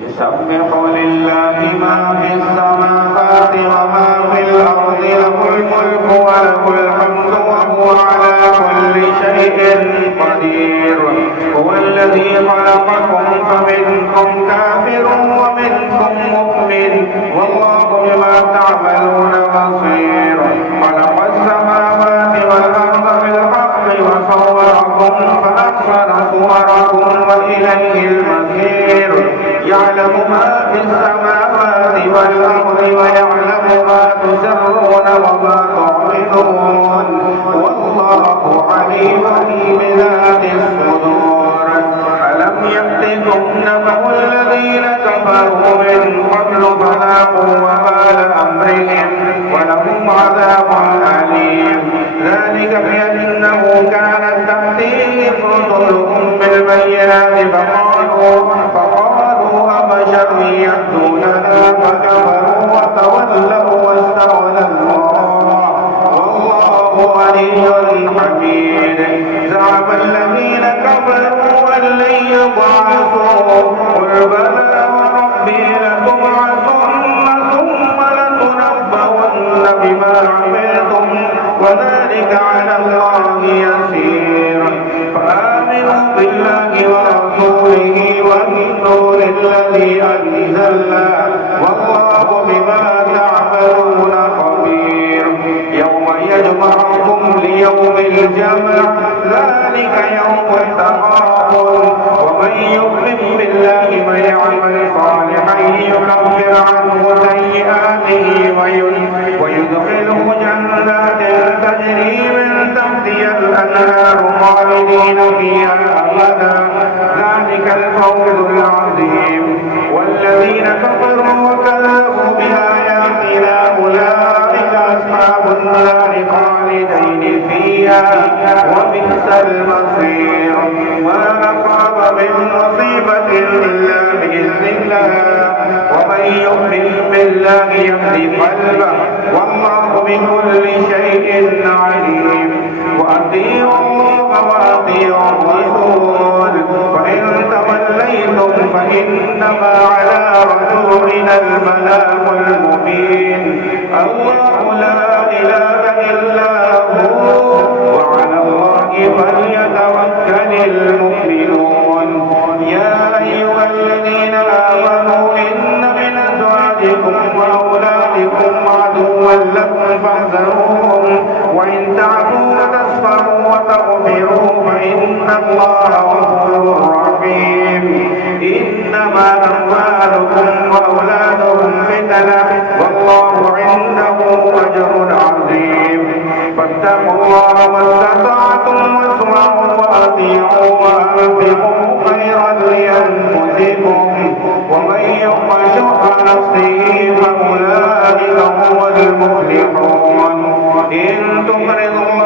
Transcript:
يسبح لله ما في السماوات وما في الأرض له الملك وله الحمد وهو على كل شيء قدير هو الذي خلقكم فمنكم كافر ومنكم مؤمن والله بما تعملون بصير خلق السماوات والأرض بالحق وصوركم فأحسن صوركم وإليه المصير يعلم ما في السماوات والأرض ويعلم ما تسرون وما تعلنون والله عليم بذات الصدور ألم يأتكم نبأ الذين كفروا من قبل فذاقوا وبال أمرهم ولهم عذاب أليم ذلك بأنه كانت تأتيهم رسلهم بالبينات فقالوا أبشر يهدوننا فكفروا وتولوا واستغنى الله والله غني حميد زعم الذين كفروا أن لن يبعثوا قل بلى وربي لتبعثن ثم لتنبؤن بما عملتم وذلك على الله يسير فآمنوا بالله ورسوله والنور الذي أنزلنا والله بما تعملون خبير يوم يجمعكم ليوم الجمع ذلك يوم التغابن ومن يؤمن بالله ويعمل صالحا يكفر عنه سيئاته ويدخله جنات تجري من تحتها الأنهار خالدين فيها أبدا ذلك الفوز العظيم والذين كفروا وكذبوا بآياتنا أولئك أصحاب النار خالدين فيها وبئس المصير ما أصاب من مصيبة إلا بإذن الله ومن يؤمن بالله يهد قلبه والله بكل شيء عليم وأطيعوا الله وأطيعوا الرسول فإن توليتم فإنما على رسولنا البلاغ المبين الله لا إله إلا هو وعلى الله فليتوكل المؤمنون يا أيها الذين آمنوا إن من أزواجكم وأولادكم عدوا لكم فاحذروهم وإن تعفوا وتصفحوا وتغفروا فإن الله غفور رحيم إنما أموالكم وأولادكم فتنة والله عنده أجر عظيم فاتقوا الله ما استطعتم واسمعوا وأطيعوا وأنفقوا خيرا لأنفسكم ومن يوق شح نفسه فأولئك هم المفلحون إن تقرضوا